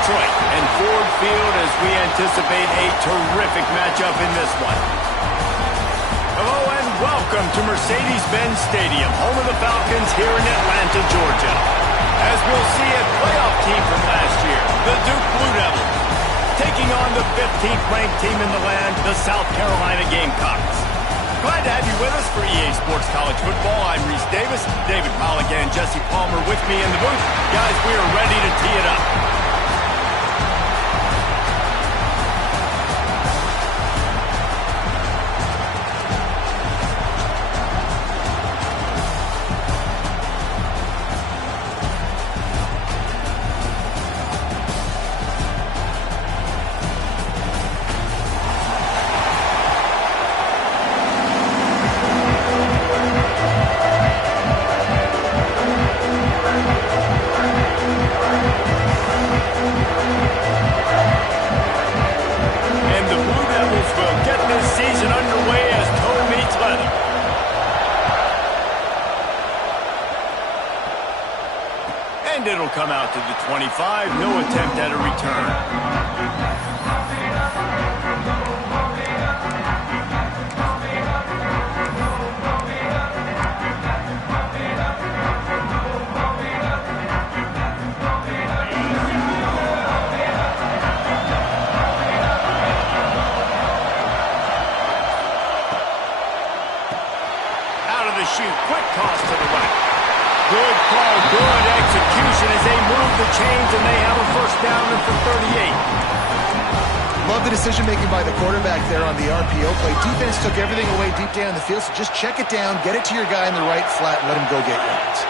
Detroit and Ford Field as we anticipate a terrific matchup in this one. Hello and welcome to Mercedes-Benz Stadium, home of the Falcons here in Atlanta, Georgia. As we'll see a playoff team from last year, the Duke Blue Devils, taking on the 15th ranked team in the land, the South Carolina Gamecocks. Glad to have you with us for EA Sports College Football. I'm Reese Davis, David Pollack and Jesse Palmer with me in the booth. Guys, we are ready to tee it up. And it'll come out to the 25. No attempt at a return. Out of the chute. Quick toss to the right. Good call, good execution as they move the chains and they have a first down and for 38. Love the decision-making by the quarterback there on the RPO play. Defense took everything away deep down the field, so just check it down, get it to your guy in the right flat, and let him go get yards.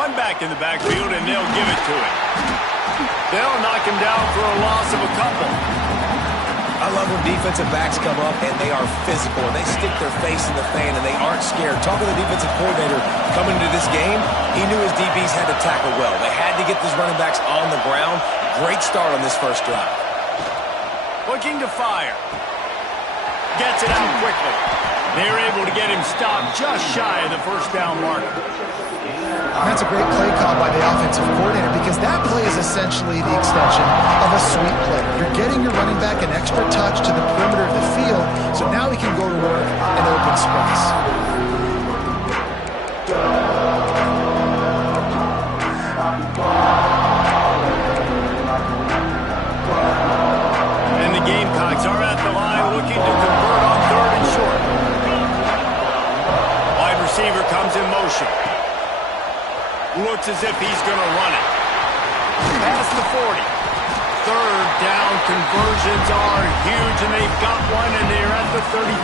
One back in the backfield, and they'll give it to him. They'll knock him down for a loss of a couple. I love when defensive backs come up and they are physical and they stick their face in the fan and they aren't scared. Talking to the defensive coordinator coming into this game, he knew his DBs had to tackle well. They had to get these running backs on the ground. Great start on this first drive. Looking to fire. Gets it out quickly. They're able to get him stopped just shy of the first down mark. That's a great play call by the offensive coordinator because that play is essentially the extension of a sweep play. You're getting your running back an extra touch to the perimeter of the field, so now he can go to work in open space. And the Gamecocks are at the line looking to convert on third and short. Wide receiver comes in motion. Looks as if he's going to run it. Past the 40. Third down conversions are huge, and they've got one, and they're at the 35.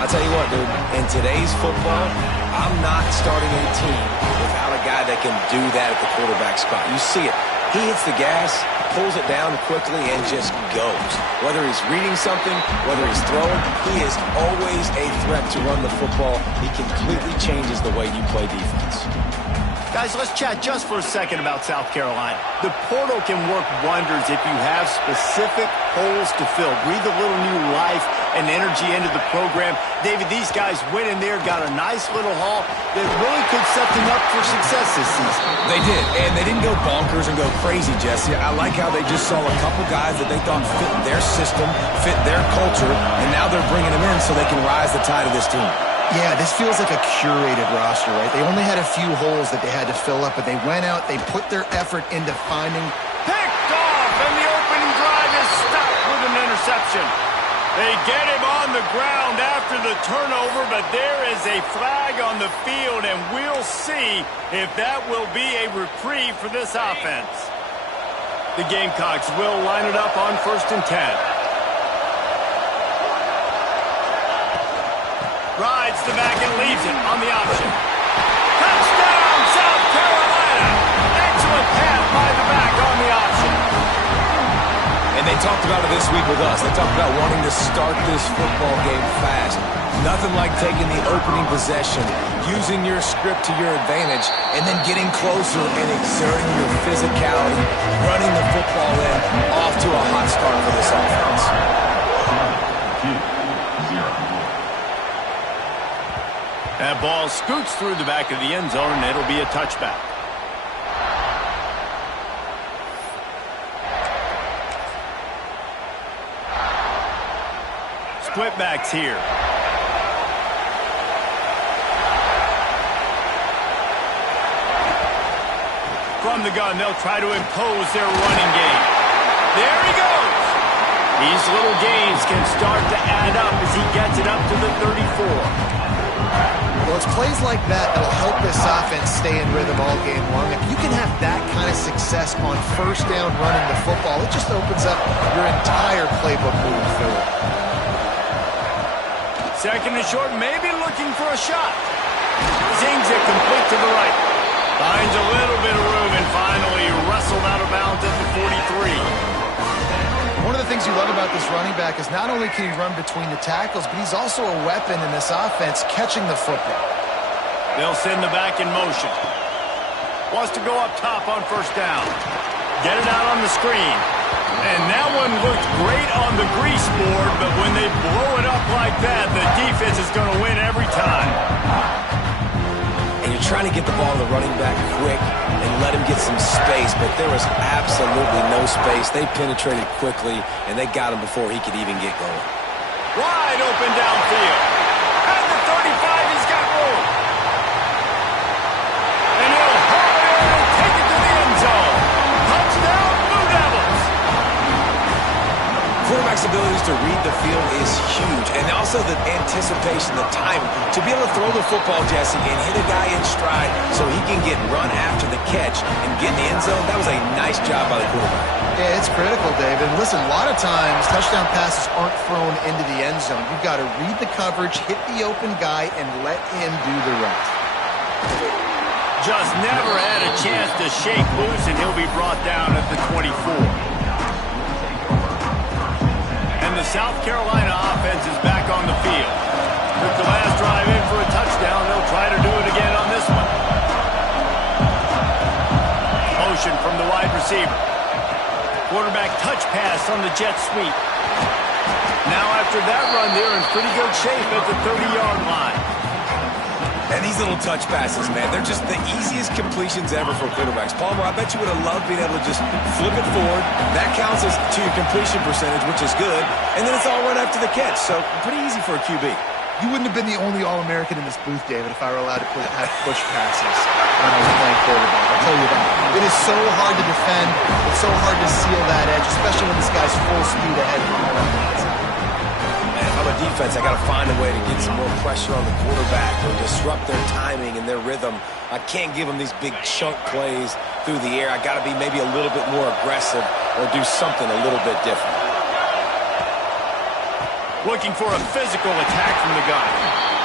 I'll tell you what, dude, in today's football, I'm not starting a team without a guy that can do that at the quarterback spot. You see it. He hits the gas, pulls it down quickly, and just goes. Whether he's reading something, whether he's throwing, he is always a threat to run the football. He completely changes the way you play defense. Guys, let's chat just for a second about South Carolina. The portal can work wonders if you have specific holes to fill. Breathe a little new life and energy into the program. David, these guys went in there, got a nice little haul that really could set them up for success this season. They did, and they didn't go bonkers and go crazy, Jesse. I like how they just saw a couple guys that they thought fit their system, fit their culture, and now they're bringing them in so they can rise the tide of this team. Yeah, this feels like a curated roster, right? They only had a few holes that they had to fill up, but they went out, they put their effort into finding. Picked off, and the opening drive is stopped with an interception. They get him on the ground after the turnover, but there is a flag on the field, and we'll see if that will be a reprieve for this offense. The Gamecocks will line it up on 1st and 10. Rides the back and leaves it on the option. Touchdown, South Carolina! Excellent pass by the back on the option. And they talked about it this week with us. They talked about wanting to start this football game fast. Nothing like taking the opening possession, using your script to your advantage, and then getting closer and exerting your physicality, running the football in, off to a hot start for this offense. That ball scoots through the back of the end zone, and it'll be a touchback. Split backs here. From the gun, they'll try to impose their running game. There he goes. These little gains can start to add up as he gets it up to the 34. Well, it's plays like that that'll help this offense stay in rhythm all game long. If you can have that kind of success on first down running the football, it just opens up your entire playbook moving forward. Second and short, maybe looking for a shot. Zings it complete to the right. Finds a little bit of room and finally wrestled out of bounds at the 43. One of the things you love about this running back is not only can he run between the tackles, but he's also a weapon in this offense catching the football. They'll send the back in motion. Wants to go up top on first down. Get it out on the screen. And that one looked great on the grease board, but when they blow it up like that, the defense is going to win every time. And you're trying to get the ball to the running back quick and let him get some space, but there was absolutely no space. They penetrated quickly, and they got him before he could even get going. Wide open downfield. At the 35, he's got room. And he'll haul it in and take it to the end zone. Touchdown, Blue Devils. Quarterback's abilities to read the field is huge, and also the anticipation, the time to be able to throw the football, Jesse, and hit a guy in stride so he can get run after the catch and get in the end zone. That was a nice job by the quarterback. Yeah, it's critical, David. Listen, a lot of times touchdown passes aren't thrown into the end zone. You've got to read the coverage, hit the open guy, and let him do the rest. Just never had a chance to shake loose, and he'll be brought down at the 24. And the South Carolina offense is back on the field. Took the last drive in for a touchdown. They'll try to do it again on this one. Motion from the wide receiver. Quarterback touch pass on the jet sweep. Now after that run, they're in pretty good shape at the 30-yard line. And these little touch passes, man, they're just the easiest completions ever for quarterbacks. Palmer, I bet you would have loved being able to just flip it forward. That counts as to your completion percentage, which is good. And then it's all right after the catch. So pretty easy for a QB. You wouldn't have been the only All-American in this booth, David, if I were allowed to have push passes when I was playing quarterback. I'll tell you that. It is so hard to defend. It's so hard to seal that edge, especially when this guy's full speed ahead. Man, if I'm a defense, I got to find a way to get some more pressure on the quarterback or disrupt their timing and their rhythm. I can't give them these big chunk plays through the air. I got to be maybe a little bit more aggressive or do something a little bit different. Looking for a physical attack from the gun.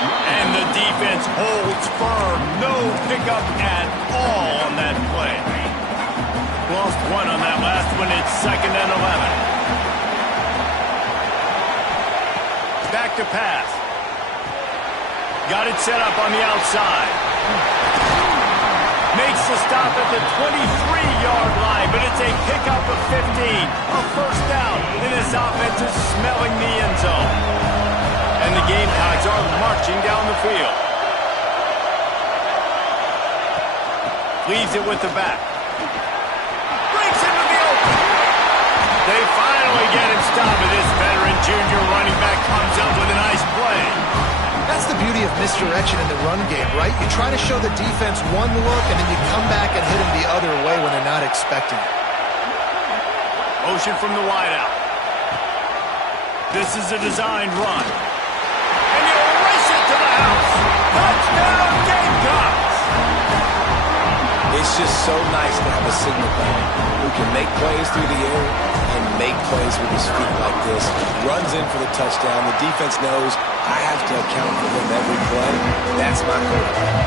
And the defense holds firm. No pickup at all on that play. Lost one on that last one. It's 2nd and 11. Back to pass. Got it set up on the outside. Makes the stop at the 23-yard line, but it's a pickup of 15. A first down, and this offense is smelling the end zone. And the Gamecocks are marching down the field. Leaves it with the back. Breaks into the open. They finally get him stopped, and this veteran junior running back comes up with a nice play. That's the beauty of misdirection in the run game, right? You try to show the defense one look, and then you come back and hit them the other way when they're not expecting it. Motion from the wideout. This is a designed run. And you race it to the house. Touchdown, Gamecocks! It's just so nice to have a signal back who can make plays through the air and make plays with his feet like this. Runs in for the touchdown. The defense knows I have to account for him every play. That's my quarterback.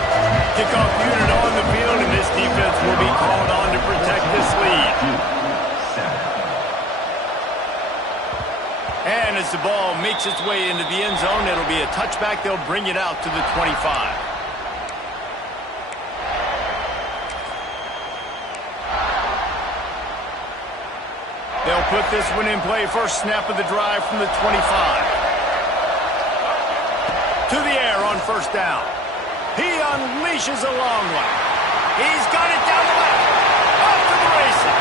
Kickoff unit on the field, and this defense will be called on to protect this lead. And as the ball makes its way into the end zone, it'll be a touchback. They'll bring it out to the 25. They'll put this one in play. First snap of the drive from the 25. To the air on first down. He unleashes a long one. He's got it down the left. Off to the races.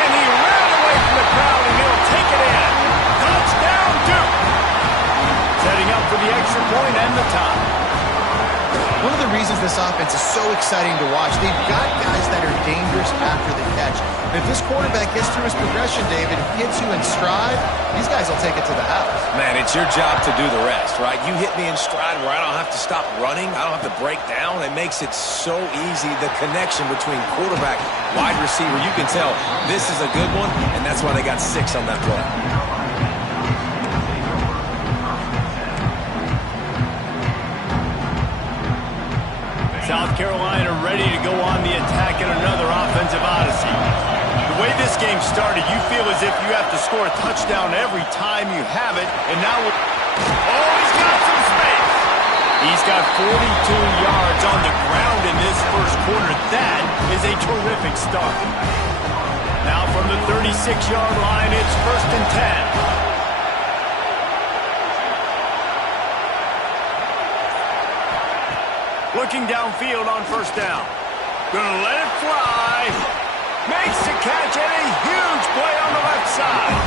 And he ran away from the crowd, and he'll take it in. Touchdown, Duke. Setting up for the extra point and the tie. One of the reasons this offense is so exciting to watch, they've got guys that are dangerous after the catch. And if this quarterback gets through his progression, David, hits you in stride, these guys will take it to the house. Man, it's your job to do the rest, right? You hit me in stride where I don't have to stop running. I don't have to break down. It makes it so easy. The connection between quarterback, wide receiver, you can tell this is a good one, and that's why they got 6 on that play. South Carolina ready to go on the attack in another offensive odyssey. The way this game started, you feel as if you have to score a touchdown every time you have it. And now, oh, he's got some space. He's got 42 yards on the ground in this first quarter. That is a terrific start. Now from the 36-yard line, it's 1st and 10. Looking downfield on 1st down. Gonna let it fly. Makes the catch and a huge play on the left side.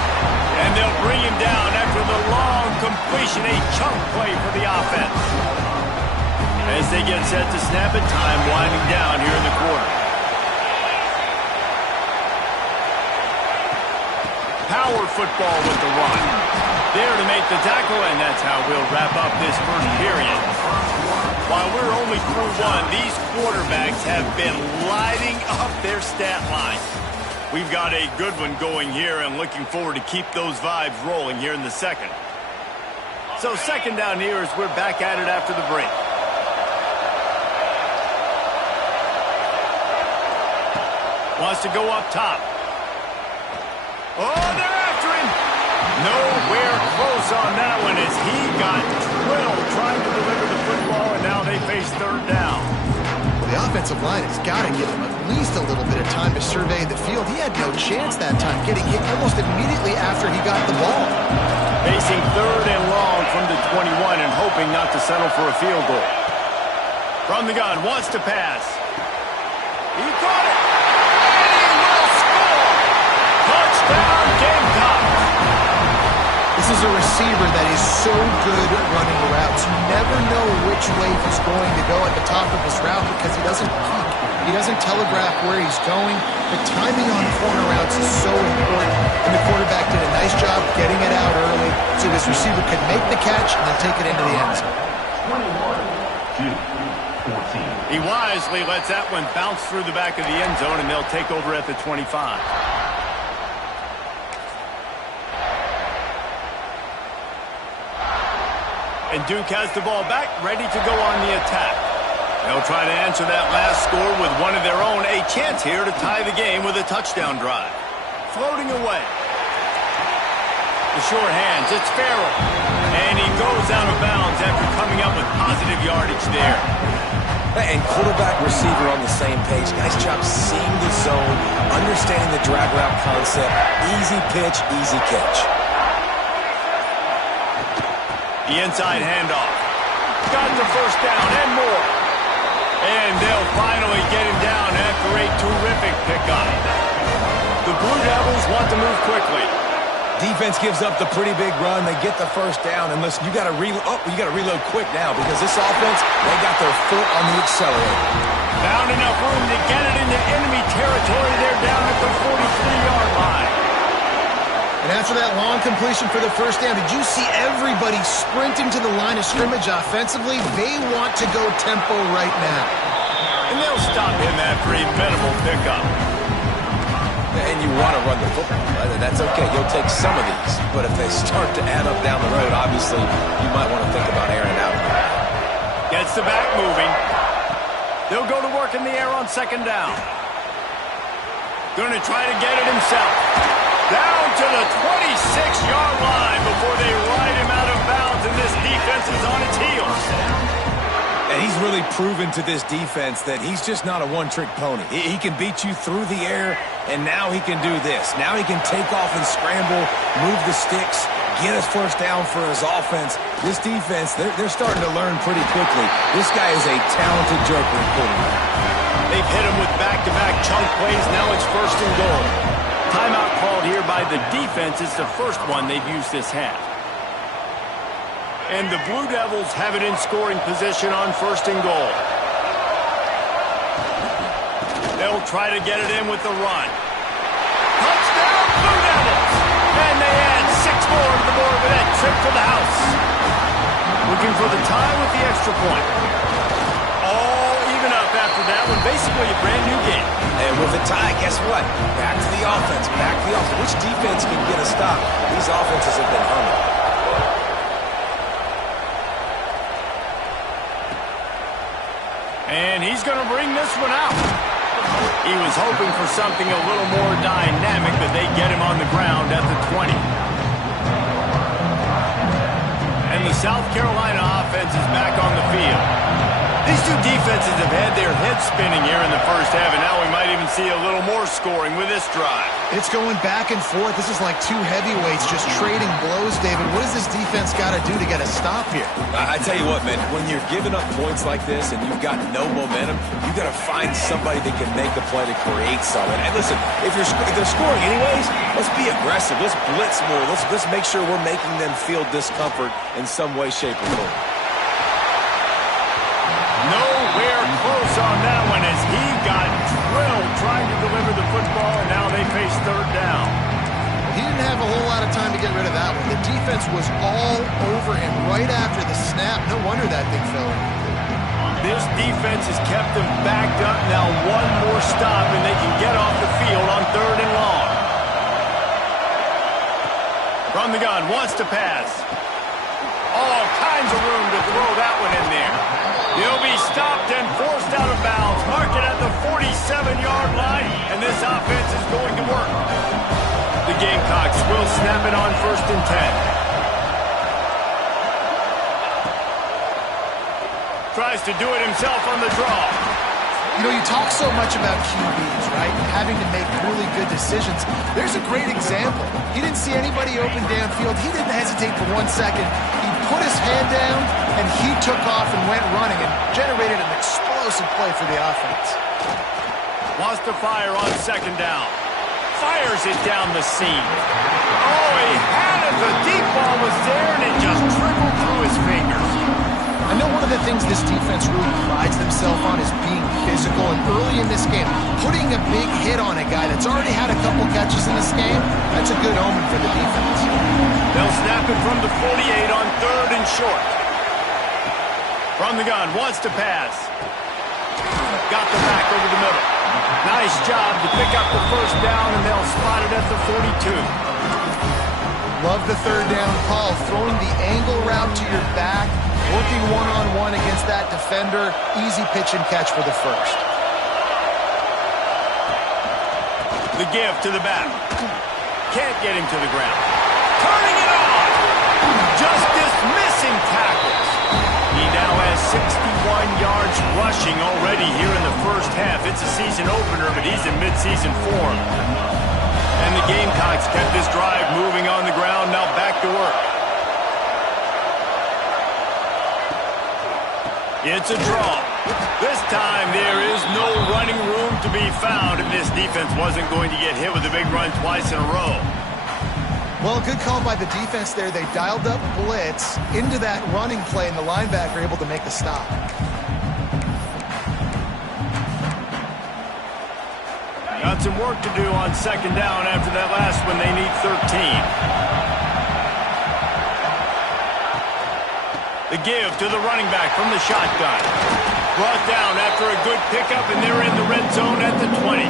And they'll bring him down after the long completion, a chunk play for the offense. As they get set to snap it, time winding down here in the quarter. Power football with the run. There to make the tackle, and that's how we'll wrap up this first period. While we're only through one, these quarterbacks have been lighting up their stat line. We've got a good one going here and looking forward to keep those vibes rolling here in the second. So 2nd down here as we're back at it after the break. Wants to go up top. Oh, they're after him. Nowhere close on that one as he got drilled trying to deliver the football, and now they face 3rd down. Well, the offensive line has got to give him at least a little bit of time to survey the field. He had no chance that time, getting hit almost immediately after he got the ball. Facing 3rd and long from the 21 and hoping not to settle for a field goal. From the gun, wants to pass. He caught it. And he will score. Touchdown, Gamecocks. This is a receiver that is so good at running routes. You never know which way he's going to go at the top of his route because he doesn't peek. He doesn't telegraph where he's going. The timing on corner routes is so important, and the quarterback did a nice job getting it out early so his receiver could make the catch and then take it into the end zone. 21-14. He wisely lets that one bounce through the back of the end zone, and they'll take over at the 25. And Duke has the ball back, ready to go on the attack. They'll try to answer that last score with one of their own. A chance here to tie the game with a touchdown drive. Floating away. The short hands, it's Farrell. And he goes out of bounds after coming up with positive yardage there. And quarterback receiver on the same page. Nice job seeing the zone, understanding the drag route concept. Easy pitch, easy catch. The inside handoff. Got the 1st down and more. And they'll finally get him down after a terrific pickup. The Blue Devils want to move quickly. Defense gives up the pretty big run. They get the 1st down. And listen, you got to reload quick now because this offense, they got their foot on the accelerator. Found enough room to get it into enemy territory. They're down at the 43-yard line. And after that long completion for the 1st down, did you see everybody sprinting to the line of scrimmage offensively? They want to go tempo right now. And they'll stop him after a minimal pickup. And you want to run the football, right? That's okay. You'll take some of these. But if they start to add up down the road, obviously, you might want to think about airing it out. Gets the back moving. They'll go to work in the air on 2nd down. Going to try to get it himself. Down to the 26-yard line before they ride him out of bounds, and this defense is on its heels. And he's really proven to this defense that he's just not a one-trick pony. He can beat you through the air, and now he can do this. Now he can take off and scramble, move the sticks, get his first down for his offense. This defense, they're starting to learn pretty quickly. This guy is a talented joker in quarterback. They've hit him with back-to-back chunk plays. Now it's first and goal. Timeout called here by the defense. It's the first one they've used this half. And the Blue Devils have it in scoring position on first and goal. They'll try to get it in with the run. Touchdown, Blue Devils! And they add 6 more to the board with that trip to the house. Looking for the tie with the extra point. All even up after that one. Basically a brand new game. And with a tie, guess what? Back to the offense. Back to the offense. Which defense can get a stop? These offenses have been humming. And he's going to bring this one out. He was hoping for something a little more dynamic, but they get him on the ground at the 20. And the South Carolina offense is back on the field. These two defenses have had their heads spinning here in the first half, and now we might even see a little more scoring with this drive. It's going back and forth. This is like two heavyweights just trading blows, David. What does this defense got to do to get a stop here? I tell you what, man, when you're giving up points like this and you've got no momentum, you got to find somebody that can make a play to create something. And listen, if they're scoring anyways, let's be aggressive. Let's blitz more. Let's make sure we're making them feel discomfort in some way, shape, or form. Nowhere close on that one as he got drilled trying to deliver the football, and now they face third down. He didn't have a whole lot of time to get rid of that one. The defense was all over him right after the snap. No wonder that thing fell incomplete. This defense has kept them backed up. Now one more stop, and they can get off the field on third and long. From the gun, wants to pass. All kinds of room to throw that one in there. He'll be stopped and forced out of bounds. Mark it at the 47-yard line, and this offense is going to work. The Gamecocks will snap it on first and 10. Tries to do it himself on the draw. You know, you talk so much about QBs, right? Having to make really good decisions. There's a great example. He didn't see anybody open downfield. He didn't hesitate for 1 second. He put his head down, and he took off and went running and generated an explosive play for the offense. Wants to fire on second down. Fires it down the seam. Oh, he had it. The deep ball was there, and it just trickled through his fingers. I know one of the things this defense really prides themselves on is being physical, and early in this game, putting a big hit on a guy that's already had a couple catches in this game, that's a good omen for the defense. They'll snap it from the 48 on third and short. From the gun, wants to pass. Got the back over the middle. Nice job to pick up the first down, and they'll spot it at the 42. Love the third down call, throwing the angle route to your back, working one-on-one against that defender. Easy pitch and catch for the first. The give to the back. Can't get him to the ground. Turning it on. Just dismissing tackles. He now has 61 yards rushing already here in the first half. It's a season opener, but he's in midseason form. And the Gamecocks kept this drive moving on the ground. Now back to work. It's a draw. This time there is no running room to be found if this defense wasn't going to get hit with a big run twice in a row. Well, good call by the defense there. They dialed up blitz into that running play, and the linebacker able to make the stop. Got some work to do on second down after that last one. They need 13. The give to the running back from the shotgun. Brought down after a good pickup, and they're in the red zone at the 20.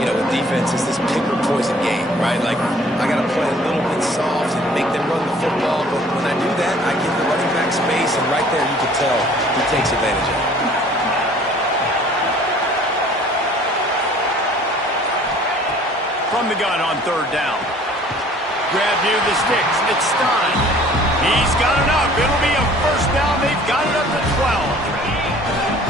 You know, with defense, it's this pick or poison game, right? Like, I got to play a little bit soft and make them run the football, but when I do that, I give the running back space, and right there you can tell he takes advantage of it. From the gun on third down. Grab near the sticks. It's Stein. He's got enough. It'll be a first down. They've got it up to 12.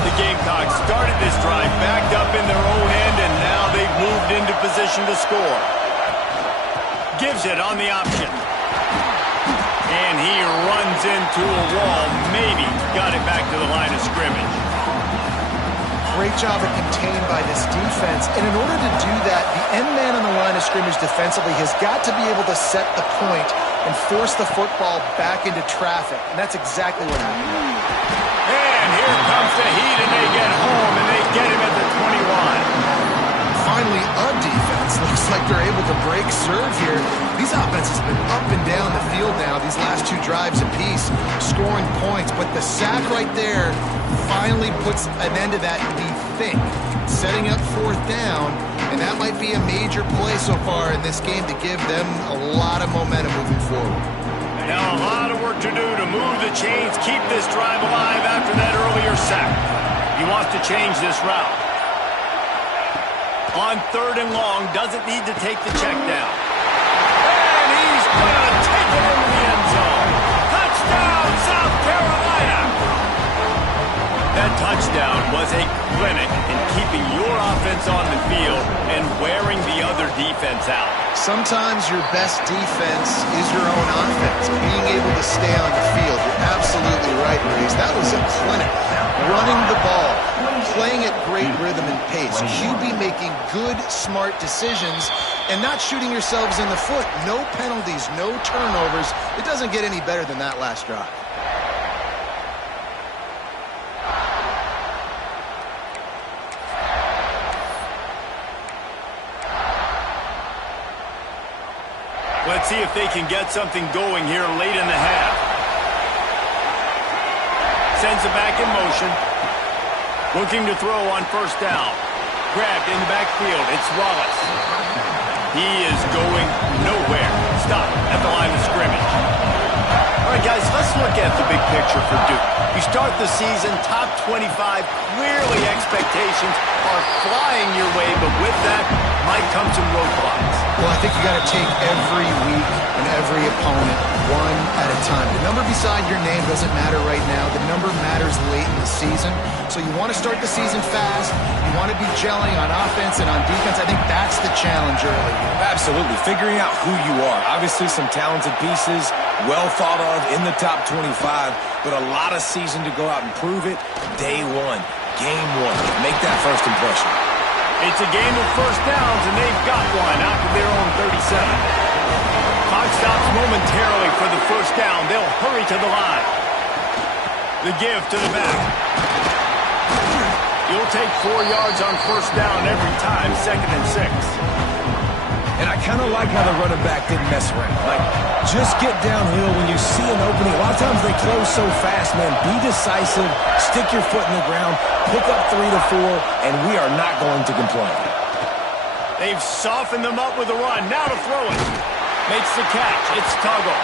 The Gamecocks started this drive backed up in their own end, and now they've moved into position to score. Gives it on the option. And he runs into a wall. Maybe got it back to the line of scrimmage. Great job of contained by this defense. And in order to do that, the end man on the line of scrimmage defensively has got to be able to set the point and force the football back into traffic. And that's exactly what happened. And here comes the heat, and they get home, and they get him at the 21. Finally, a defense. Looks like they're able to break serve here. These offenses have been up and down the field now these last two drives apiece, scoring points. But the sack right there finally puts an end to that, we think. Setting up fourth down, and that might be a major play so far in this game to give them a lot of momentum moving forward. Now a lot of work to do to move the chains, keep this drive alive after that earlier sack. He wants to change this route. On 3rd and long, doesn't need to take the check down. And he's going to take it into the end zone. Touchdown, South Carolina! That touchdown was a clinic in keeping your offense on the field and wearing the other defense out. Sometimes your best defense is your own offense, being able to stay on the field. You're absolutely right, Maurice. That was a clinic. Running the ball, playing at great rhythm and pace. QB making good, smart decisions and not shooting yourselves in the foot. No penalties, no turnovers. It doesn't get any better than that last drive. Let's see if they can get something going here late in the half. Sends it back in motion. Looking to throw on 1st down. Grabbed in the backfield. It's Wallace. He is going nowhere. Stop at the line of scrimmage. All right, guys, let's look at the big picture for Duke. You start the season top 25. Clearly expectations are flying your way, but with that might come some roadblocks. Well, I think you got to take every week and every opponent one at a time. The number beside your name doesn't matter right now. The number matters late in the season. So you want to start the season fast. You want to be gelling on offense and on defense. I think that's the challenge early. Absolutely. Figuring out who you are. Obviously some talented pieces, well thought of in the top 25, but a lot of season to go out and prove it. Day one, game one. Make that first impression. It's a game of 1st downs, and they've got one out to their own 37. Clock stops momentarily for the 1st down. They'll hurry to the line. The give to the back. You'll take 4 yards on 1st down every time, 2nd and 6. And I kind of like how the running back didn't mess around. Like, just get downhill when you see an opening. A lot of times they close so fast, man. Be decisive, stick your foot in the ground, pick up 3 to 4, and we are not going to complain. They've softened them up with a run. Now to throw it. Makes the catch. It's Tuggle.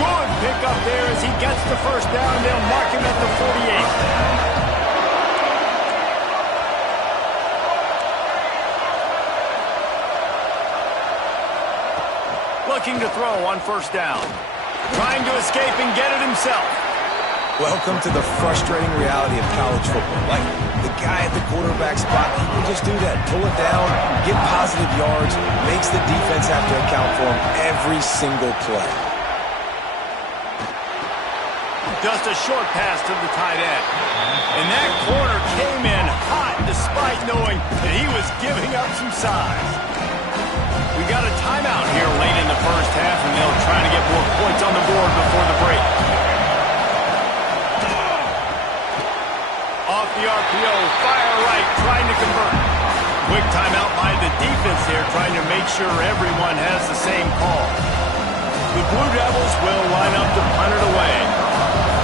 Good pickup there as he gets the 1st down. They'll mark him at the 48. Looking to throw on 1st down. Trying to escape and get it himself. Welcome to the frustrating reality of college football. Like, the guy at the quarterback spot, he can just do that. Pull it down, get positive yards, makes the defense have to account for him every single play. Just a short pass to the tight end. And that corner came in hot despite knowing that he was giving up some size. We got a timeout here late in the 1st half, and they'll try to get more points on the board before the break. Off the RPO, fire right, trying to convert. Quick timeout by the defense there, trying to make sure everyone has the same call. The Blue Devils will line up to punt it away.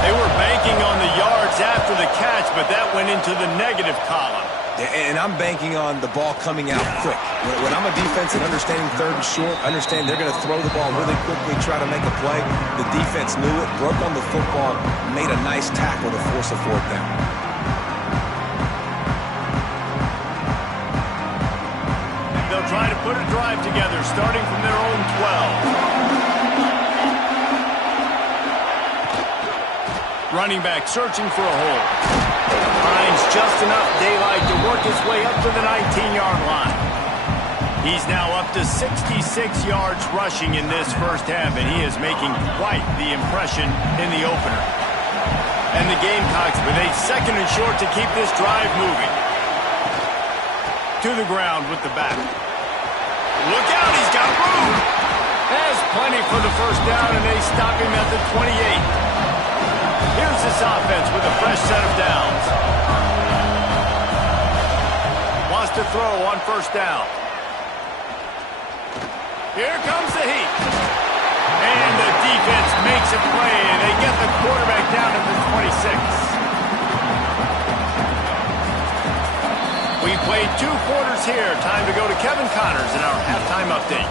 They were banking on the yards after the catch, but that went into the negative column. And I'm banking on the ball coming out quick. When I'm a defense and understanding 3rd and short, understand they're going to throw the ball really quickly, try to make a play. The defense knew it, broke on the football, made a nice tackle to force a 4th down. They'll try to put a drive together, starting from their own 12. Running back searching for a hole. Finds just enough daylight to work his way up to the 19-yard line. He's now up to 66 yards rushing in this first half, and he is making quite the impression in the opener. And the Gamecocks with a 2nd and short to keep this drive moving. To the ground with the back. Look out, he's got room. Has plenty for the first down, and they stop him at the 28. Here's this offense with a fresh set of downs. Wants to throw on first down. Here comes the heat. And the defense makes a play, and they get the quarterback down at the 26. We played 2 quarters here. Time to go to Kevin Connors in our halftime update.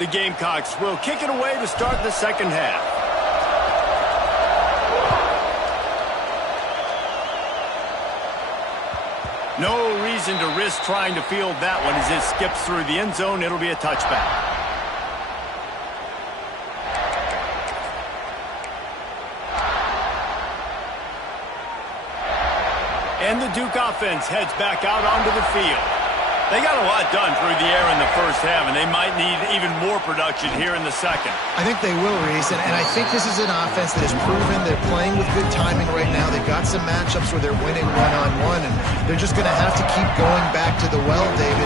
The Gamecocks will kick it away to start the second half. No reason to risk trying to field that one as it skips through the end zone. It'll be a touchback. And the Duke offense heads back out onto the field. They got a lot done through the air in the first half, and they might need even more production here in the second. I think they will, Reese, and I think this is an offense that has proven they're playing with good timing right now. They've got some matchups where they're winning one-on-one, and they're just going to have to keep going back to the well, David,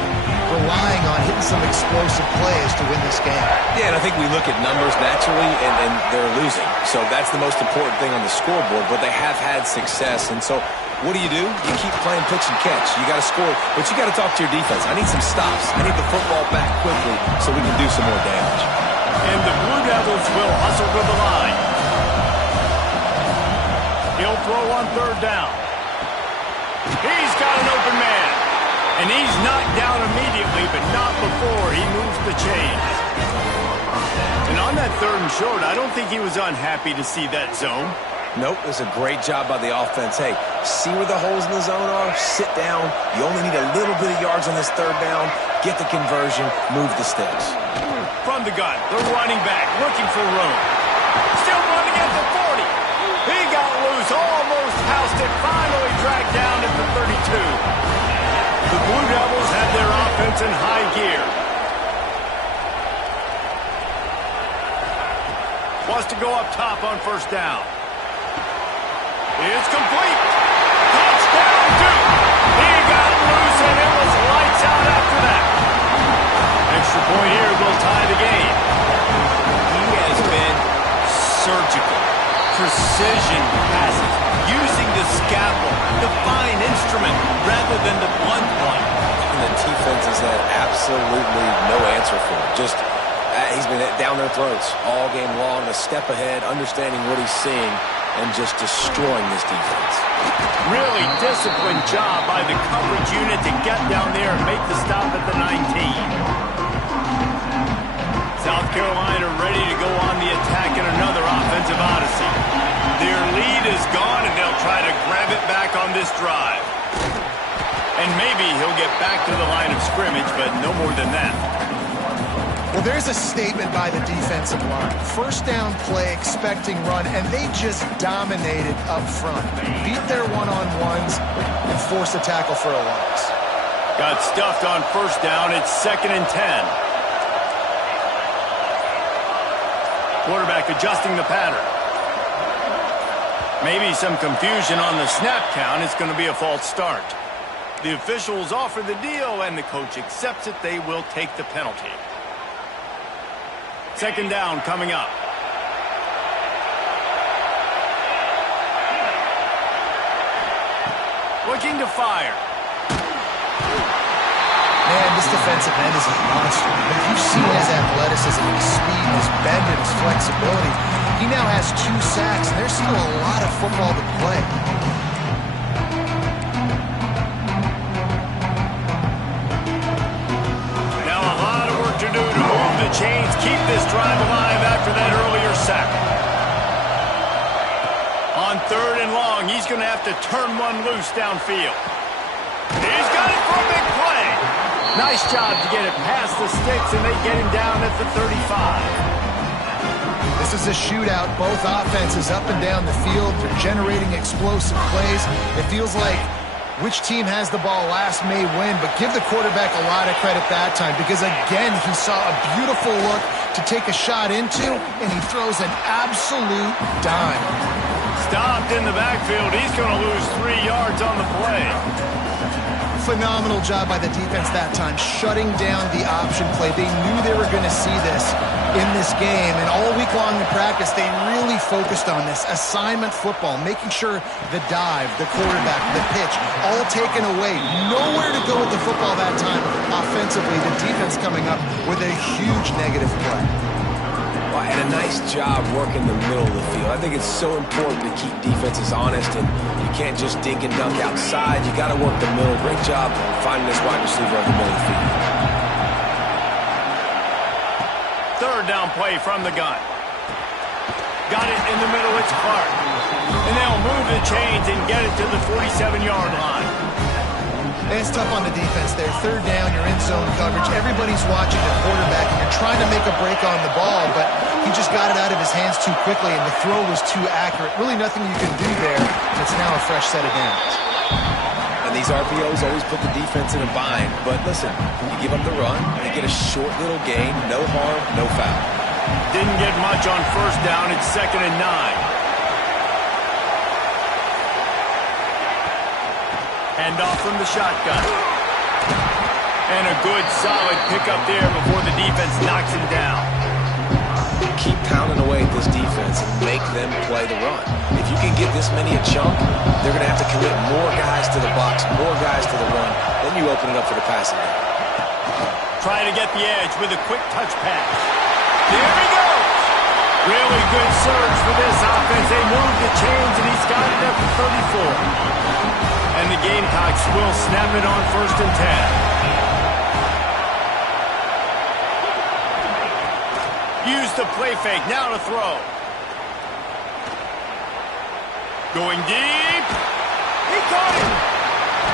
relying on hitting some explosive plays to win this game. Yeah, and I think we look at numbers naturally, and they're losing. So that's the most important thing on the scoreboard, but they have had success, and so what do? You keep playing pitch and catch. You got to score, but you got to talk to your defense. I need some stops. I need the football back quickly so we can do some more damage. And the Blue Devils will hustle to the line. He'll throw on third down. He's got an open man. And he's knocked down immediately, but not before he moves the chains. And on that 3rd and short, I don't think he was unhappy to see that zone. Nope, it was a great job by the offense. Hey, see where the holes in the zone are? Sit down. You only need a little bit of yards on this 3rd down. Get the conversion. Move the sticks. From the gun, the running back looking for room. Still running at the 40. He got loose, almost housed it, finally dragged down at the 32. The Blue Devils have their offense in high gear. Wants to go up top on first down. It's complete. Touchdown, Duke. He got loose, and it was lights out after that. Extra point here will tie the game. He has been surgical. Precision passes. Using the scalpel, the fine instrument, rather than the blunt one. And the defense has had absolutely no answer for him. Just, he's been down their throats all game long, a step ahead, understanding what he's seeing, and just destroying this defense. Really disciplined job by the coverage unit to get down there and make the stop at the 19. South Carolina ready to go on the attack in another offensive odyssey. Their lead is gone, and they'll try to grab it back on this drive. And maybe he'll get back to the line of scrimmage, but no more than that. Well, there's a statement by the defensive line. First down play, expecting run, and they just dominated up front. Beat their one-on-ones and forced a tackle for a loss. Got stuffed on first down. It's 2nd and 10. Quarterback adjusting the pattern. Maybe some confusion on the snap count. It's going to be a false start. The officials offer the deal, and the coach accepts it. They will take the penalty. 2nd down coming up. Looking to fire. Man, this defensive end is a monster. But if you've seen his athleticism, his speed, his bend, and his flexibility, he now has 2 sacks, and there's still a lot of football to play. Now a lot of work to do to move the chains, keep this drive alive after that earlier sack. On 3rd and long, he's going to have to turn one loose downfield. He's got it for a big play. Nice job to get it past the sticks, and they get him down at the 35. This is a shootout. Both offenses up and down the field. They're generating explosive plays. It feels like which team has the ball last may win, but give the quarterback a lot of credit that time because, again, he saw a beautiful look to take a shot into, and he throws an absolute dime. Stopped in the backfield. He's going to lose 3 yards on the play. Phenomenal job by the defense that time, shutting down the option play. They knew they were going to see this in this game, and all week long in practice, they really focused on this assignment football, making sure the dive, the quarterback, the pitch, all taken away. Nowhere to go with the football that time offensively. The defense coming up with a huge negative play. And a nice job working the middle of the field. I think it's so important to keep defenses honest, and you can't just dink and dunk outside. You got to work the middle. Great job finding this wide receiver on the middle of the field. Third down play from the gun. Got it in the middle. It's Clark. And they'll move the chains and get it to the 47-yard line. It's tough on the defense there. Third down, you're in zone coverage. Everybody's watching the quarterback, and you're trying to make a break on the ball, but he just got it out of his hands too quickly, and the throw was too accurate. Really nothing you can do there. It's now a fresh set of downs. And these RPOs always put the defense in a bind. But listen, you give up the run, they get a short little gain, no harm, no foul. Didn't get much on first down. It's 2nd and 9. Hand off from the shotgun. And a good, solid pickup there before the defense knocks him down. Keep pounding away at this defense and make them play the run. If you can get this many a chunk, they're going to have to commit more guys to the box, more guys to the run. Then you open it up for the passing game. Try to get the edge with a quick touch pass. There he goes. Really good surge for this offense. They move the chains, and he's got it up to 34. And the Gamecocks will snap it on 1st and 10. Use the play fake. Now to throw. Going deep. He caught him.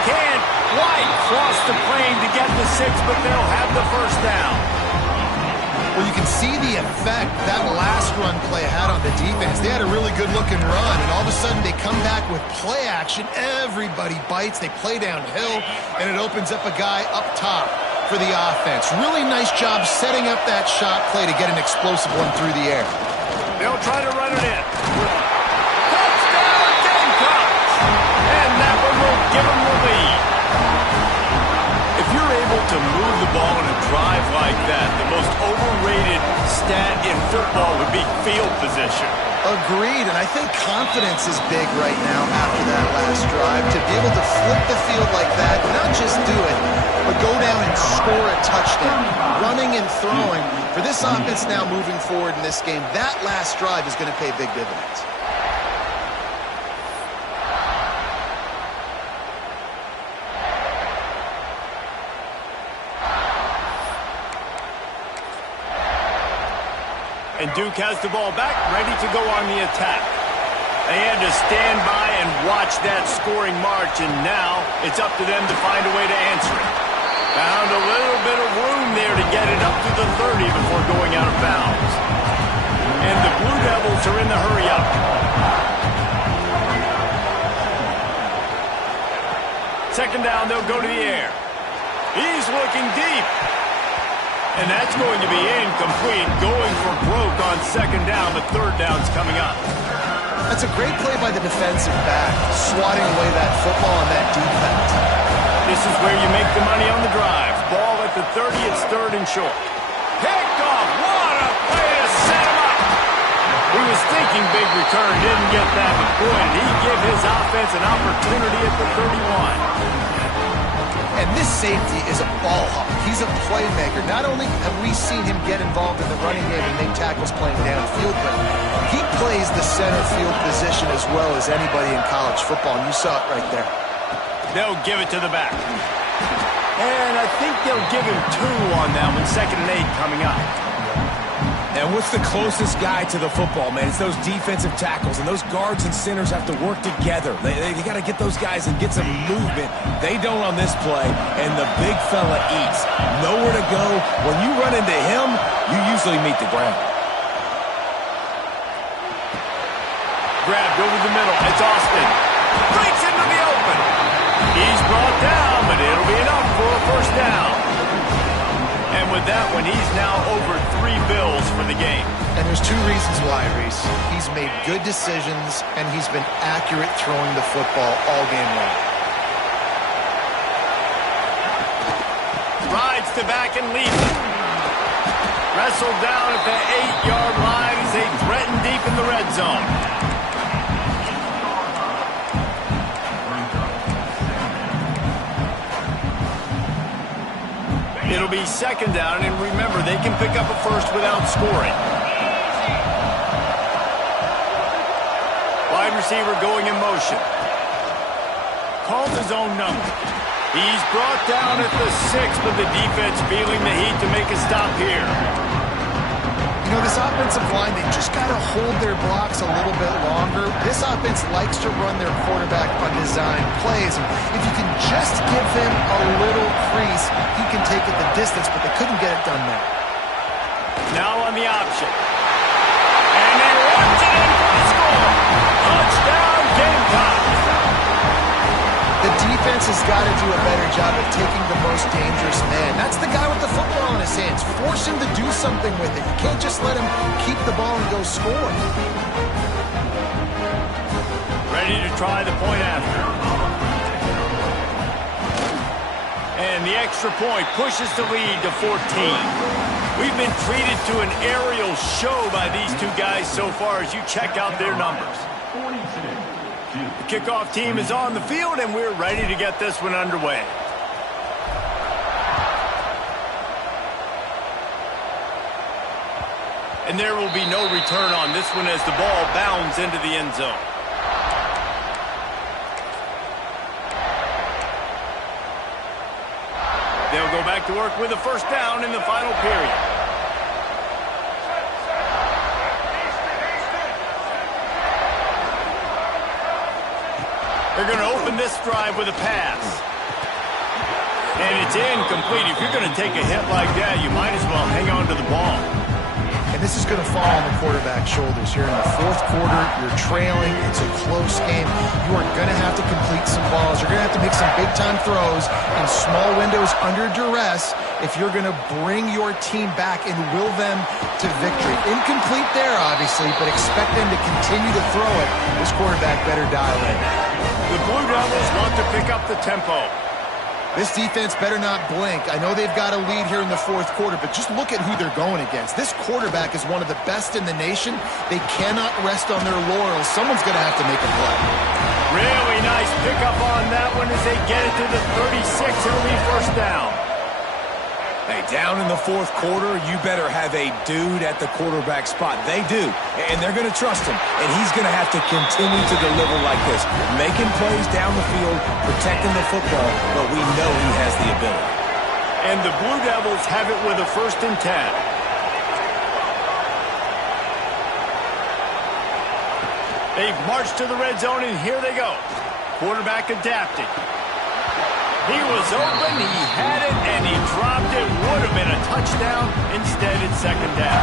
Can't quite cross the plane to get the 6, but they'll have the first down. Well, you can see the effect that last run play had on the defense. They had a really good-looking run, and all of a sudden they come back with play action. Everybody bites. They play downhill, and it opens up a guy up top for the offense. Really nice job setting up that shot play to get an explosive one through the air. They'll try to run it in. Touchdown, Gamecocks! And that one will give them the lead. If you're able to move the ball in a drive like that, the most overrated stat in football would be field position. Agreed, and I think confidence is big right now after that last drive. To be able to flip the field like that, not just do it, but go down and score a touchdown. Running and throwing. For this offense now moving forward in this game, that last drive is going to pay big dividends. And Duke has the ball back, ready to go on the attack. They had to stand by and watch that scoring march, and now it's up to them to find a way to answer it. Found a little bit of room there to get it up to the 30 before going out of bounds. And the Blue Devils are in the hurry-up. Second down, they'll go to the air. He's looking deep. And that's going to be incomplete, going for broke on second down, but third down's coming up. That's a great play by the defensive back, swatting away that football on that defense. This is where you make the money on the drive. Ball at the 30, it's 3rd and short. Picked off, what a play to set him up. He was thinking big return, didn't get that, but boy, did he give his offense an opportunity at the 31. And this safety is a ball hawk. He's a playmaker. Not only have we seen him get involved in the running game and make tackles playing downfield, but he plays the center field position as well as anybody in college football, and you saw it right there. They'll give it to the back. And I think they'll give him 2 on that one. 2nd and 8 coming up. And what's the closest guy to the football, man? It's those defensive tackles, and those guards and centers have to work together. They got to get those guys and get some movement. They don't on this play, and the big fella eats. Nowhere to go. When you run into him, you usually meet the ground. Grabbed over the middle. It's Austin. Breaks into the open. He's brought down, but it'll be enough for a first down. And with that one, he's now over 3 bills for the game. And there's 2 reasons why, Reese. He's made good decisions, and he's been accurate throwing the football all game long. Rides to back and leads it. Wrestled down at the 8-yard line as they threaten deep in the red zone. It'll be second down, and remember, they can pick up a first without scoring. Wide receiver going in motion. Calls his own number. He's brought down at the 6, but the defense feeling the heat to make a stop here. You know, this offensive line, they just got to hold their blocks a little bit longer. This offense likes to run their quarterback on design plays. And if you can just give him a little crease, he can take it the distance, but they couldn't get it done there. Now on the option. And he runs it in for the score. Touchdown, Gamecocks. The defense has got to do a better job of taking the most dangerous man. That's the guy with the football in his hands. Force him to do something with it. You can't just let him keep the ball and go score. Ready to try the point after. And the extra point pushes the lead to 14. We've been treated to an aerial show by these 2 guys so far as you check out their numbers. The kickoff team is on the field, and we're ready to get this one underway. And there will be no return on this one as the ball bounds into the end zone. They'll go back to work with a first down in the final period. They're going to open this drive with a pass. And it's incomplete. If you're going to take a hit like that, you might as well hang on to the ball. And this is going to fall on the quarterback's shoulders here in the 4th quarter. You're trailing. It's a close game. You are going to have to complete some balls. You're going to have to make some big-time throws in small windows under duress if you're going to bring your team back and will them to victory. Incomplete there, obviously, but expect them to continue to throw it. This quarterback better dial in. The Blue Devils want to pick up the tempo. This defense better not blink. I know they've got a lead here in the 4th quarter, but just look at who they're going against. This quarterback is one of the best in the nation. They cannot rest on their laurels. Someone's going to have to make a play. Really nice pickup on that one as they get it to the 36. It'll be first down. Hey, down in the 4th quarter, you better have a dude at the quarterback spot. They do, and they're going to trust him, and he's going to have to continue to deliver like this, making plays down the field, protecting the football, but we know he has the ability. And the Blue Devils have it with a 1st and 10. They've marched to the red zone, and here they go. Quarterback adapting. He was open, he had it, and he dropped it. Would have been a touchdown. Instead, it's second down.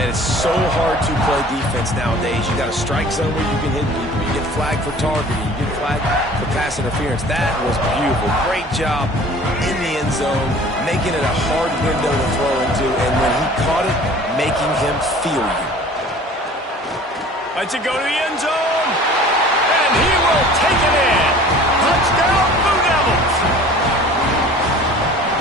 Man, it's so hard to play defense nowadays. You got a strike zone where you can hit people. You get flagged for targeting. You get flagged for pass interference. That was beautiful. Great job in the end zone, making it a hard window to throw into, and when he caught it, making him feel you. Lets it go to the end zone, and he will take it in. Touchdown, Blue Devils.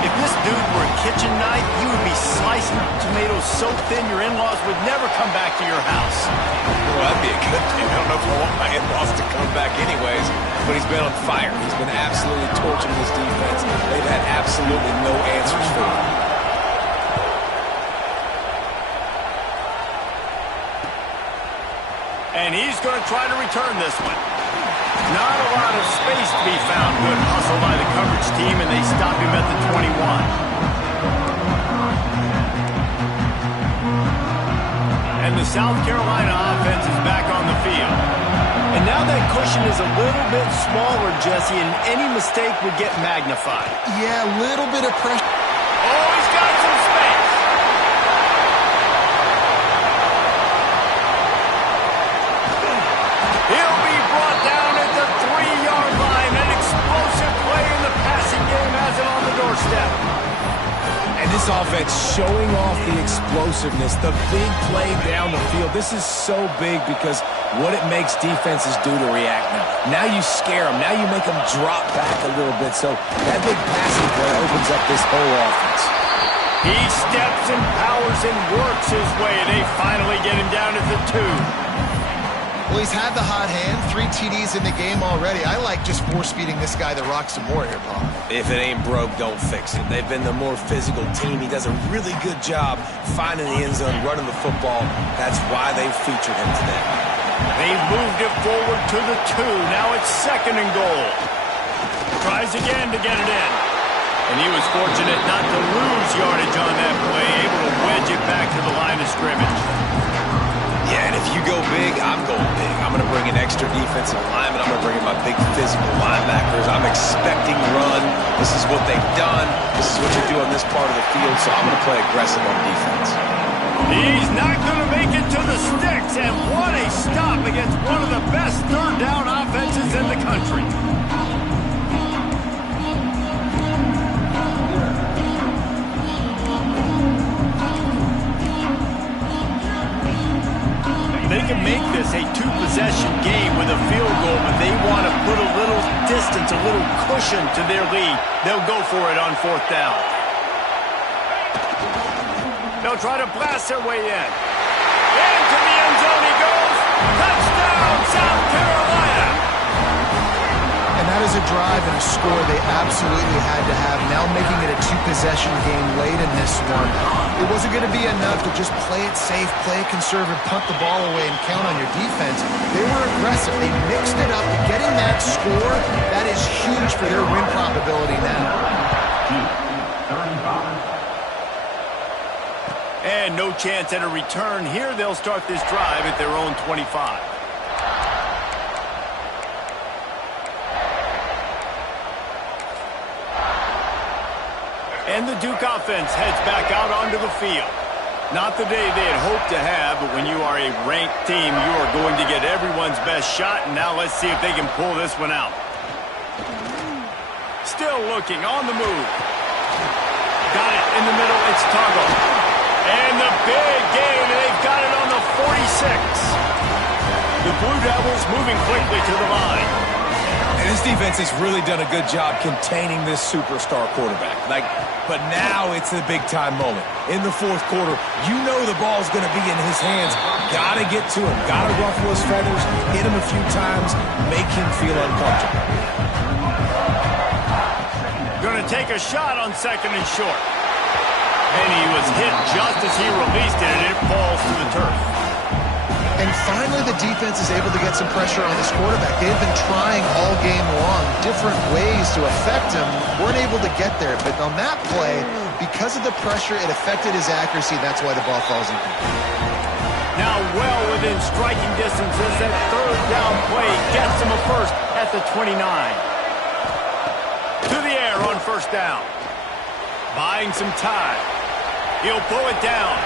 If this dude were a kitchen knife, you would be slicing tomatoes so thin your in-laws would never come back to your house. Well, that'd be a good thing. I don't know if I want my in-laws to come back anyways, but he's been on fire. He's been absolutely torching this defense. They've had absolutely no answers for him. And he's going to try to return this one. Not a lot of space to be found. Good hustle by the coverage team, and they stop him at the 21. South Carolina offense is back on the field. And now that cushion is a little bit smaller, Jesse, and any mistake would get magnified. Yeah, a little bit of pressure. Oh, he's got some space. He'll be brought down at the 3-yard line. An explosive play in the passing game has him on the doorstep. And this offense showing off the explosiveness, the big play down the field. This is so big because what it makes defenses do to react now. Now you scare them. Now you make them drop back a little bit. So that big passing play opens up this whole offense. He steps and powers and works his way. They finally get him down at the 2. Well, he's had the hot hand, 3 TDs in the game already. I like just force-feeding this guy the rock some more here, Paul. If it ain't broke, don't fix it. They've been the more physical team. He does a really good job finding the end zone, running the football. That's why they featured him today. They've moved it forward to the 2. Now it's 2nd and goal. Tries again to get it in. And he was fortunate not to lose yardage on that play, able to wedge it back to the line of scrimmage. Yeah, and if you go big, I'm going big. I'm going to bring an extra defensive lineman. I'm going to bring in my big physical linebackers. I'm expecting run. This is what they've done. This is what you do on this part of the field, so I'm going to play aggressive on defense. He's not going to make it to the sticks, and what a stop against one of the best third down offenses in the country. They can make this a 2-possession game with a field goal, but they want to put a little distance, a little cushion to their lead. They'll go for it on 4th down. They'll try to blast their way in. Into the end zone he goes. Touchdown, South Carolina! And that is a drive and a score they absolutely had to have. Now making it a 2-possession game late in this one. It wasn't going to be enough to just play it safe, play it conservative, punt the ball away, and count on your defense. They were aggressive. They mixed it up. Getting that score, that is huge for their win probability now. And no chance at a return here. They'll start this drive at their own 25. And the Duke offense heads back out onto the field. Not the day they had hoped to have, but when you are a ranked team, you are going to get everyone's best shot. And now let's see if they can pull this one out. Still looking, on the move. Got it in the middle, it's Toggle. And the big gain, they've got it on the 46. The Blue Devils moving quickly to the line. And this defense has really done a good job containing this superstar quarterback. But now it's the big-time moment. In the 4th quarter, you know the ball's going to be in his hands. Got to get to him. Got to ruffle his feathers, hit him a few times, make him feel uncomfortable. Going to take a shot on 2nd and short. And he was hit just as he released it, and it falls to the turf. And finally, the defense is able to get some pressure on this quarterback. They've been trying all game long different ways to affect him. Weren't able to get there. But on that play, because of the pressure, it affected his accuracy. That's why the ball falls incomplete. Now well within striking distance as that 3rd down play gets him a first at the 29. To the air on 1st down. Buying some time. He'll pull it down.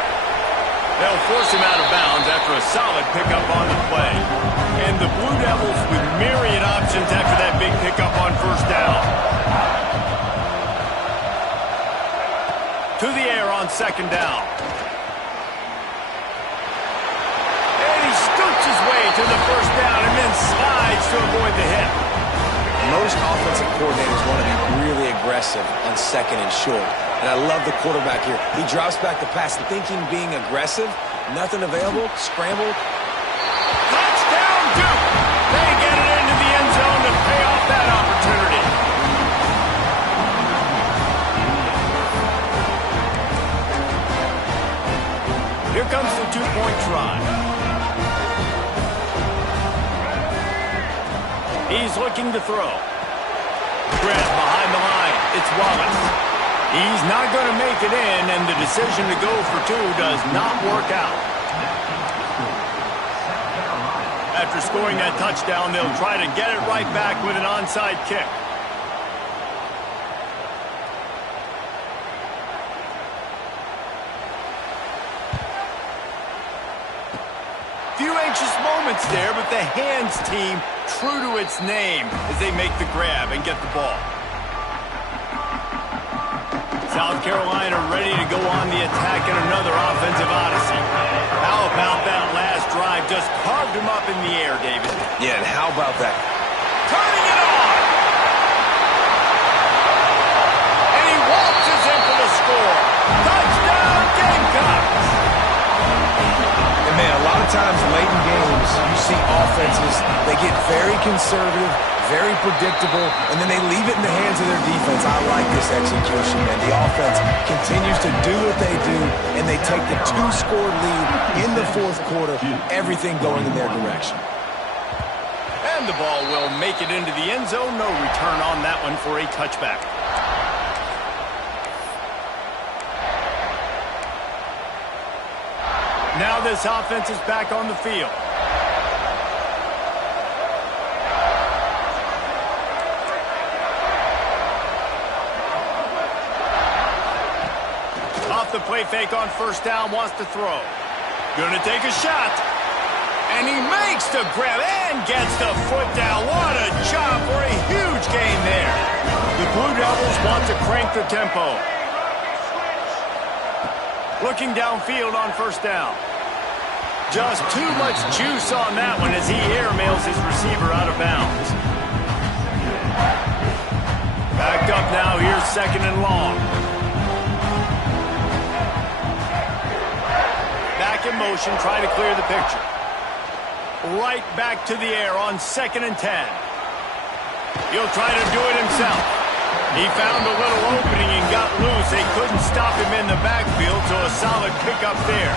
They'll force him out of bounds after a solid pickup on the play. And the Blue Devils with myriad options after that big pickup on 1st down. To the air on 2nd down. And he scoots his way to the 1st down and then slides to avoid the hit. Most offensive coordinators want to be really aggressive on 2nd and short. And I love the quarterback here. He drops back the pass, thinking being aggressive. Nothing available. Scramble. Touchdown, Duke! They get it into the end zone to pay off that opportunity. Here comes the 2-point try. He's looking to throw. Grant behind the line. It's Wallace. He's not going to make it in, and the decision to go for 2 does not work out. After scoring that touchdown, they'll try to get it right back with an onside kick. Few anxious moments there, but the hands team true to its name as they make the grab and get the ball. South Carolina ready to go on the attack in another offensive odyssey. How about that last drive? Just carved him up in the air, David. Yeah, and how about that? Turning it on! And he waltzes in for the score. Touchdown, Gamecocks! And man, a lot of times late in games, you see offenses, they get very conservative, very predictable, and then they leave it in the hands of their defense. I like this execution, man. The offense continues to do what they do, and they take the 2-score lead in the fourth quarter, everything going in their direction. And the ball will make it into the end zone. No return on that one for a touchback. Now this offense is back on the field. Off the play fake on first down, wants to throw. Gonna take a shot. And he makes the grab and gets the foot down. What a job for a huge gain there. The Blue Devils want to crank the tempo. Looking downfield on first down. Just too much juice on that one as he airmails his receiver out of bounds. Backed up now, here's second and long. Back in motion, try to clear the picture. Right back to the air on 2nd and 10. He'll try to do it himself. He found a little opening and got loose. They couldn't stop him in the backfield, so a solid pickup there.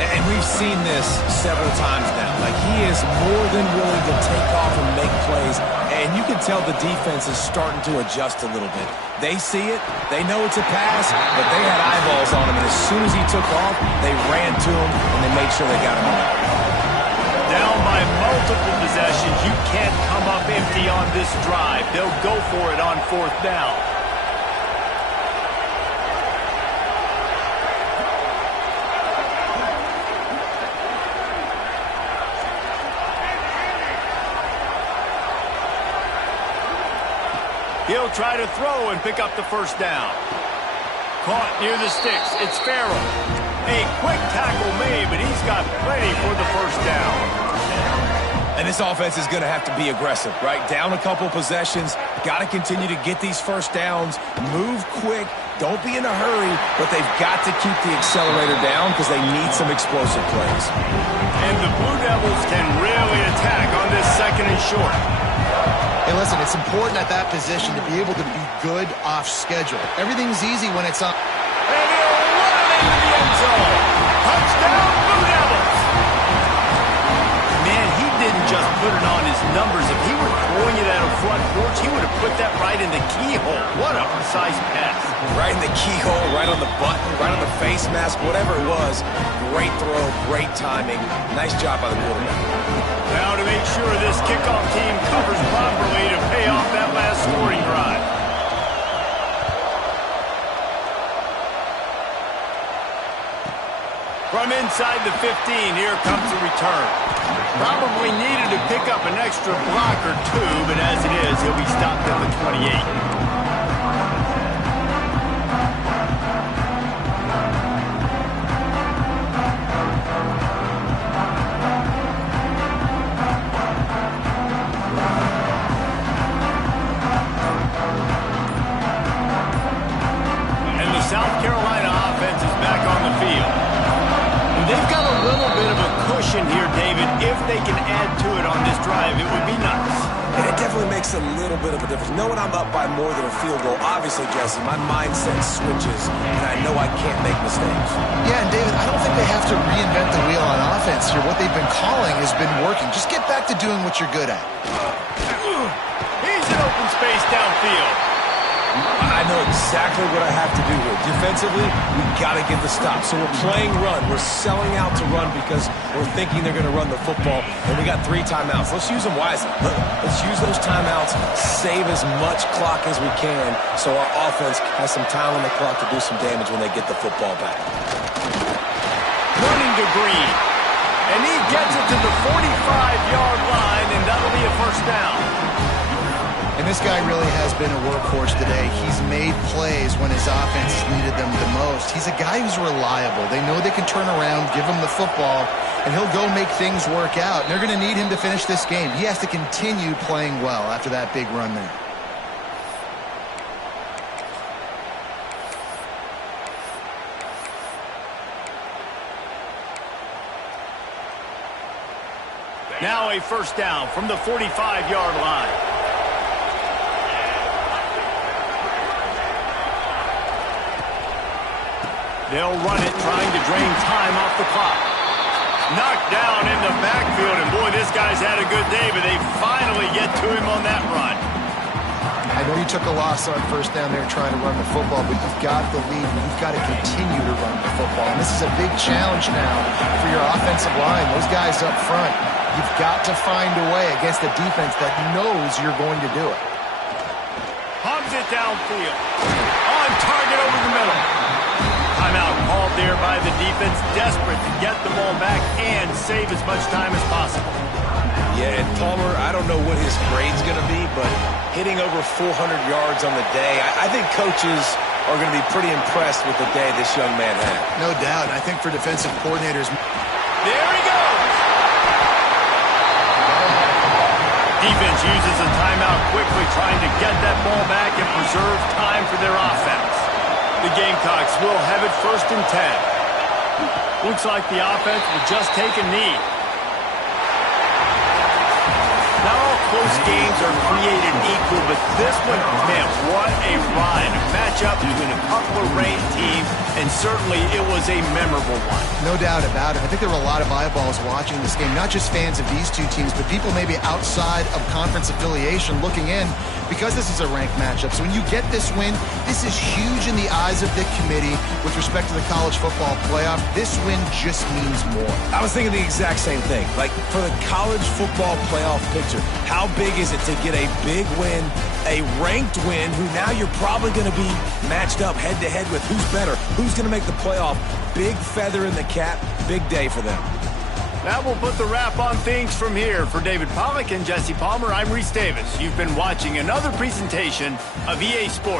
And we've seen this several times now. Like, he is more than willing to take off and make plays. And you can tell the defense is starting to adjust a little bit. They see it. They know it's a pass, but they had eyeballs on him. And as soon as he took off, they ran to him, and they made sure they got him out. Down by multiple possessions. You can't come up empty on this drive. They'll go for it on fourth down. He'll try to throw and pick up the first down. Caught near the sticks. It's Farrell. A quick tackle made, but he's got plenty for the first down. And this offense is going to have to be aggressive, right? Down a couple possessions. Got to continue to get these first downs. Move quick. Don't be in a hurry, but they've got to keep the accelerator down because they need some explosive plays. And the Blue Devils can really attack on this second and short. Hey, listen, it's important at that position to be able to be good off schedule. Everything's easy when it's on. And he'll run it into the end zone. Touchdown, Blue Devils. Man, he didn't just put it on his numbers. If he were throwing it at a front porch, he would have put that right in the keyhole. What a precise pass. Right in the keyhole, right on the button, right on the face mask, whatever it was. Great throw, great timing. Nice job by the quarterback. Now to make sure this kickoff team covers properly to pay off that last scoring drive. From inside the 15, here comes the return. Probably needed to pick up an extra block or two, but as it is, he'll be stopped at the 28. South Carolina offense is back on the field. And they've got a little bit of a cushion here, David. If they can add to it on this drive, it would be nice. And it definitely makes a little bit of a difference. Knowing I'm up by more than a field goal, obviously, Jesse, my mindset switches, and I know I can't make mistakes. Yeah, and David, I don't think they have to reinvent the wheel on offense here. What they've been calling has been working. Just get back to doing what you're good at. He's in open space downfield. I know exactly what I have to do here. Defensively, we got to get the stop. So we're playing run. We're selling out to run because we're thinking they're going to run the football, and we got 3 timeouts. Let's use them wisely. Let's use those timeouts, save as much clock as we can so our offense has some time on the clock to do some damage when they get the football back. Running to Green. And he gets it to the 45-yard line, and that'll be a first down. And this guy really has been a workhorse today. He's made plays when his offense needed them the most. He's a guy who's reliable. They know they can turn around, give him the football, and he'll go make things work out. And they're going to need him to finish this game. He has to continue playing well after that big run there. Now a first down from the 45-yard line. They'll run it, trying to drain time off the clock. Knocked down in the backfield, and boy, this guy's had a good day, but they finally get to him on that run. I know you took a loss on first down there trying to run the football, but you've got the lead, and you've got to continue to run the football. And this is a big challenge now for your offensive line. Those guys up front, you've got to find a way against a defense that knows you're going to do it. Hums it downfield. On target over the middle. Timeout called there by the defense, desperate to get the ball back and save as much time as possible. Yeah, and Palmer, I don't know what his grade's going to be, but hitting over 400 yards on the day, I think coaches are going to be pretty impressed with the day this young man had. No doubt. I think for defensive coordinators... There he goes! Defense uses a timeout quickly, trying to get that ball back and preserve time for their offense. The Gamecocks will have it 1st and 10. Looks like the offense will just take a knee. Not all close games are created equal, but this one, man, what a ride. A matchup between a couple of ranked teams, and certainly it was a memorable one. No doubt about it. I think there were a lot of eyeballs watching this game, not just fans of these two teams, but people maybe outside of conference affiliation looking in because this is a ranked matchup. So when you get this win, this is huge in the eyes of the committee with respect to the college football playoff. This win just means more. I was thinking the exact same thing. Like, for the college football playoff picture, how big is it to get a big win, a ranked win, who now you're probably going to be matched up head-to-head with who's better, who's going to make the playoff. Big feather in the cap, big day for them. That will put the wrap on things from here. For David Pollack and Jesse Palmer, I'm Reese Davis. You've been watching another presentation of EA Sports.